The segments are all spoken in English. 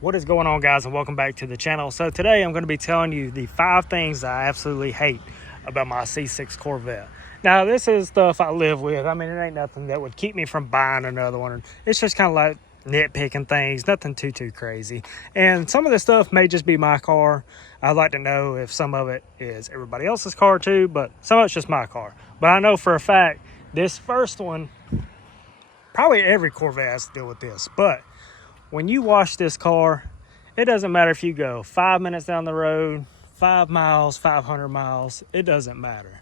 What is going on, guys, and welcome back to the channel. So today I'm going to be telling you the 5 things that I absolutely hate about my C6 Corvette. Now, this is stuff I live with. I mean, it ain't nothing that would keep me from buying another one. It's just kind of like nitpicking things, nothing too crazy. And some of this stuff may just be my car. I'd like to know if some of it is everybody else's car too, but some of it's just my car. But I know for a fact this first one, probably every Corvette has to deal with this, but when you wash this car, it doesn't matter if you go 5 minutes down the road, 5 miles, 500 miles, it doesn't matter.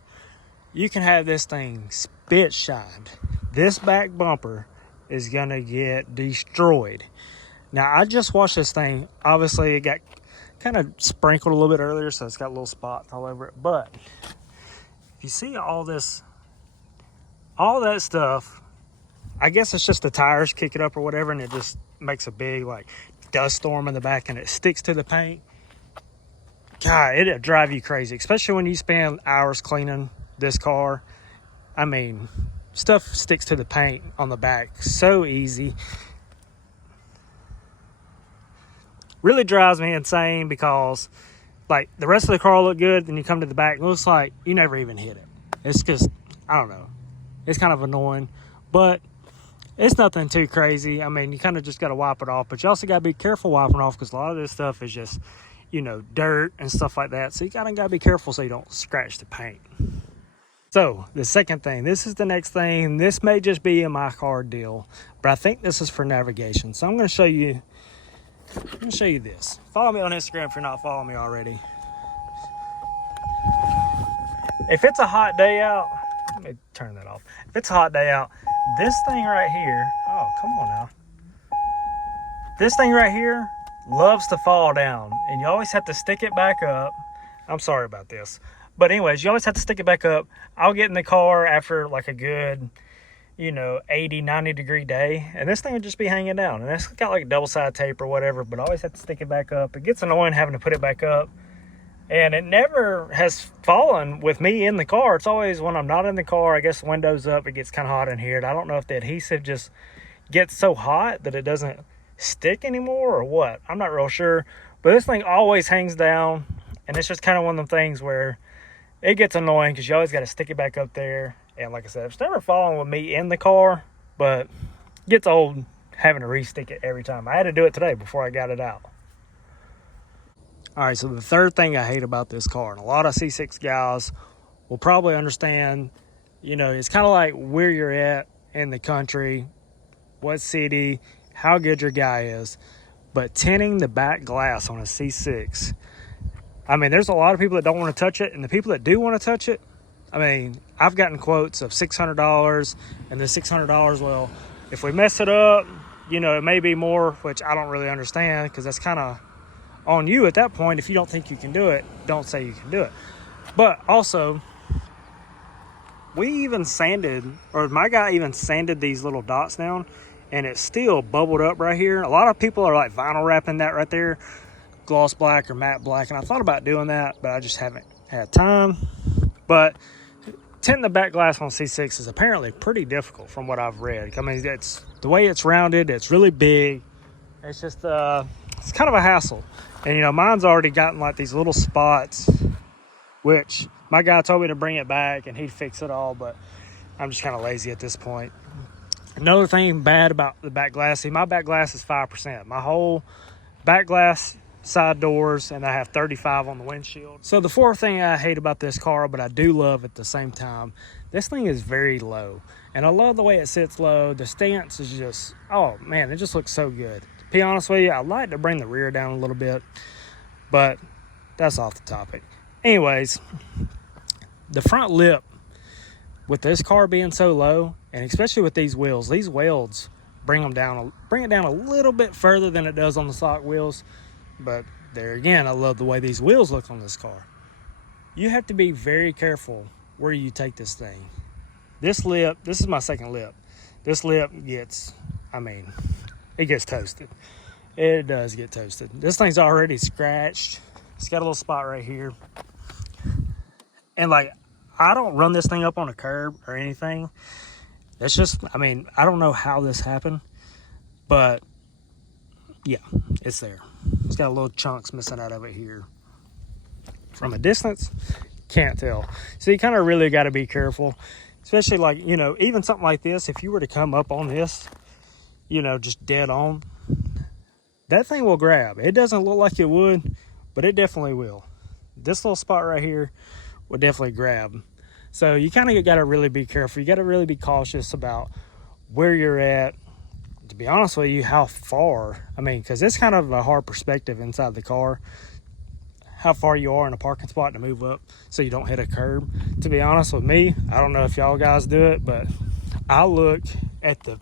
You can have this thing spit shined. This back bumper is gonna get destroyed. Now, I just washed this thing. Obviously, it got kind of sprinkled a little bit earlier, so it's got little spots all over it. But if you see all that stuff, I guess it's just the tires kick it up or whatever, and it just makes a big like dust storm in the back and it sticks to the paint. God, it'll drive you crazy, especially when you spend hours cleaning this car. I mean, stuff sticks to the paint on the back so easy. Really drives me insane because like the rest of the car look good, then you come to the back, it looks like you never even hit it. It's just, I don't know, it's kind of annoying, but it's nothing too crazy. I mean, you kind of just got to wipe it off, but you also got to be careful wiping it off because a lot of this stuff is just, you know, dirt and stuff like that. So you kind of got to be careful so you don't scratch the paint. So the second thing, this is the next thing. This may just be a my car deal, but I think this is for navigation. So I'm going to show you this. Follow me on Instagram if you're not following me already. If it's a hot day out, let me turn that off. If it's a hot day out, this thing right here, oh, come on now. This thing right here loves to fall down, and you always have to stick it back up. I'm sorry about this. But anyways, you always have to stick it back up. I'll get in the car after like a good, 80, 90 degree day, and this thing would just be hanging down. And it's got like double-sided tape or whatever, but I always have to stick it back up. It gets annoying having to put it back up. And it never has fallen with me in the car. It's always when I'm not in the car, I guess the window's up, it gets kind of hot in here. And I don't know if the adhesive just gets so hot that it doesn't stick anymore or what. I'm not real sure. But this thing always hangs down. And it's just kind of one of them things where it gets annoying because you always got to stick it back up there. And like I said, it's never fallen with me in the car, but it gets old having to re-stick it every time. I had to do it today before I got it out. All right, so the third thing I hate about this car, and a lot of C6 guys will probably understand, it's kind of like where you're at in the country, what city, how good your guy is. But tinting the back glass on a C6, I mean, there's a lot of people that don't want to touch it, and the people that do want to touch it, I mean, I've gotten quotes of $600, and the $600, well, if we mess it up, it may be more, which I don't really understand because that's kind of on you at that point. If you don't think you can do it, don't say you can do it. But also, we even sanded, or my guy even sanded these little dots down, and it still bubbled up right here. A lot of people are like vinyl wrapping that right there, gloss black or matte black, and I thought about doing that, but I just haven't had time. But tinting the back glass on C6 is apparently pretty difficult from what I've read. I mean, it's the way it's rounded, it's really big. It's just it's kind of a hassle. And mine's already gotten like these little spots, which my guy told me to bring it back and he'd fix it all, but I'm just kind of lazy at this point. Another thing bad about the back glass, see, my back glass is 5%. My whole back glass, side doors, and I have 35 on the windshield. So the fourth thing I hate about this car, but I do love at the same time, this thing is very low. And I love the way it sits low. The stance is just, oh man, it just looks so good. To be honest with you, I like to bring the rear down a little bit, but that's off the topic. Anyways, the front lip with this car being so low, and especially with these wheels bring it down a little bit further than it does on the stock wheels. But there again, I love the way these wheels look on this car. You have to be very careful where you take this thing. This is my second lip. This lip gets, it gets toasted. It does get toasted. This thing's already scratched. It's got a little spot right here. And like, I don't run this thing up on a curb or anything. It's just, I don't know how this happened, but yeah, it's there. It's got little chunks missing out of it here. From a distance, can't tell. So you kind of really got to be careful, especially like, you know, even something like this, if you were to come up on this, you know, just dead on, that thing will grab. It doesn't look like it would, but it definitely will. This little spot right here will definitely grab. So you kind of got to really be careful. You got to really be cautious about where you're at. To be honest with you, how far, I mean, because it's kind of a hard perspective inside the car, how far you are in a parking spot to move up so you don't hit a curb. To be honest with me, I don't know if y'all guys do it, but I look at the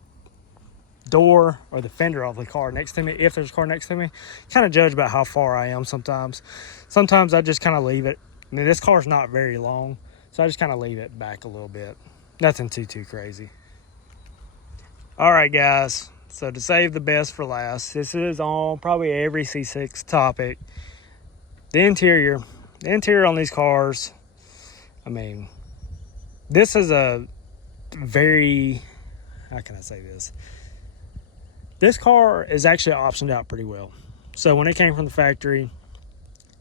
door or the fender of the car next to me, if there's a car next to me, kind of judge about how far I am sometimes. Sometimes I just kind of leave it. I mean, this car's not very long, so I just kind of leave it back a little bit. Nothing too crazy. All right, guys. So to save the best for last, this is on probably every C6 topic. The interior on these cars, I mean, this is a very, how can I say this? This car is actually optioned out pretty well. So when it came from the factory,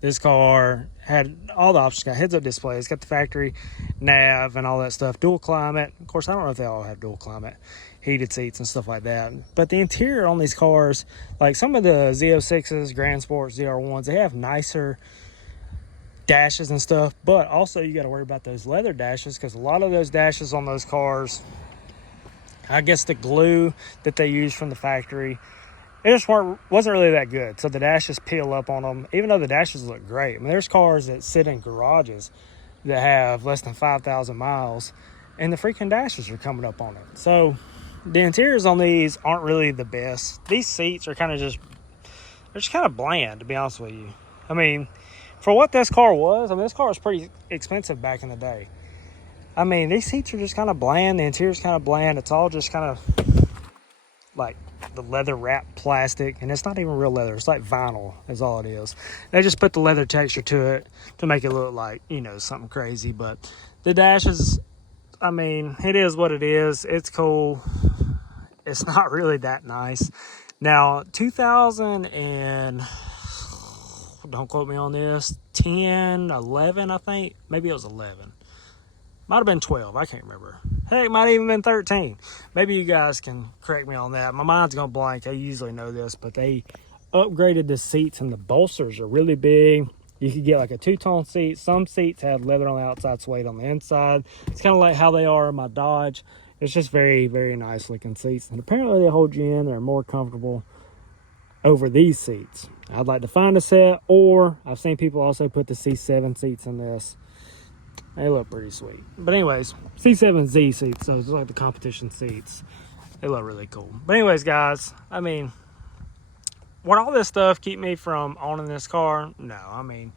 this car had all the options. It's got heads-up display. It's got the factory nav and all that stuff. Dual climate. Of course, I don't know if they all have dual climate. Heated seats and stuff like that. But the interior on these cars, like some of the Z06s, Grand Sports, ZR1s, they have nicer dashes and stuff. But also you got to worry about those leather dashes, because a lot of those dashes on those cars, I guess the glue that they use from the factory, it just wasn't really that good. So the dashes peel up on them, even though the dashes look great. I mean, there's cars that sit in garages that have less than 5,000 miles, and the freaking dashes are coming up on it. So the interiors on these aren't really the best. These seats are they're just kind of bland, to be honest with you. I mean, for what this car was, I mean, this car was pretty expensive back in the day. I mean, these seats are just kind of bland. The interior's kind of bland. It's all just kind of like the leather wrapped plastic, and it's not even real leather. It's like vinyl is all it is. They just put the leather texture to it to make it look like, you know, something crazy. But the dashes, I mean, it is what it is. It's cool. It's not really that nice. Now, 2000 and, don't quote me on this, 10, 11, I think. Maybe it was 11. Might have been 12. I can't remember. Heck, might have even been 13. Maybe you guys can correct me on that. My mind's going blank. I usually know this, but they upgraded the seats, and the bolsters are really big. You could get like a two-tone seat. Some seats have leather on the outside, suede on the inside. It's kind of like how they are in my Dodge. It's just very, very nice looking seats. And apparently they hold you in. They're more comfortable over these seats. I'd like to find a set, or I've seen people also put the C7 seats in this. They look pretty sweet. But anyways, C7Z seats, so it's like the competition seats. They look really cool. But anyways, guys, I mean, would all this stuff keep me from owning this car? No, I mean,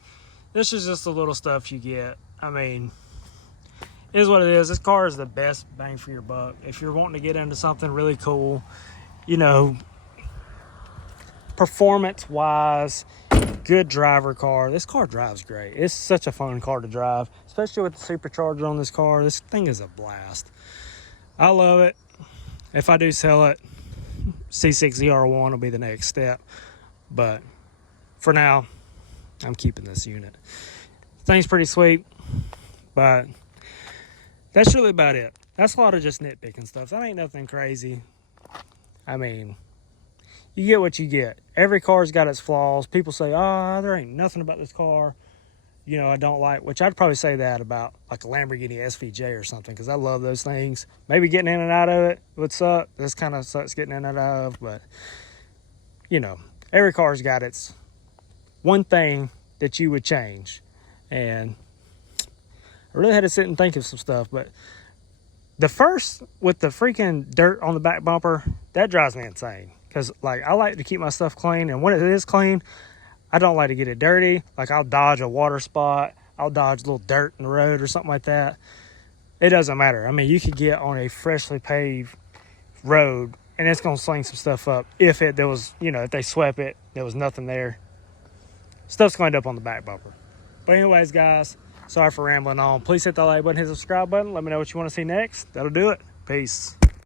this is just the little stuff you get. I mean, it is what it is. This car is the best bang for your buck. If you're wanting to get into something really cool, you know, performance-wise, good driver car. This car drives great. It's such a fun car to drive, especially with the Supercharged on this car. This thing is a blast. I love it. If I do sell it, C6 ZR1 will be the next step. But for now, I'm keeping this unit. Thing's pretty sweet, but that's really about it. That's a lot of just nitpicking stuff. That ain't nothing crazy. I mean, you get what you get. Every car's got its flaws. People say, oh, there ain't nothing about this car, you know, I don't like, which I'd probably say that about like a Lamborghini SVJ or something, because I love those things. Maybe getting in and out of it would suck. This kind of sucks getting in and out of, but, you know, every car's got its one thing that you would change. And I really had to sit and think of some stuff, but the first with the freaking dirt on the back bumper, that drives me insane. Because, like, I like to keep my stuff clean, and when it is clean, I don't like to get it dirty. Like, I'll dodge a water spot. I'll dodge a little dirt in the road or something like that. It doesn't matter. I mean, you could get on a freshly paved road, and it's going to sling some stuff up. If there was, you know, if they swept it, there was nothing there. Stuff's going to end up on the back bumper. But anyways, guys, sorry for rambling on. Please hit the like button, hit the subscribe button. Let me know what you want to see next. That'll do it. Peace.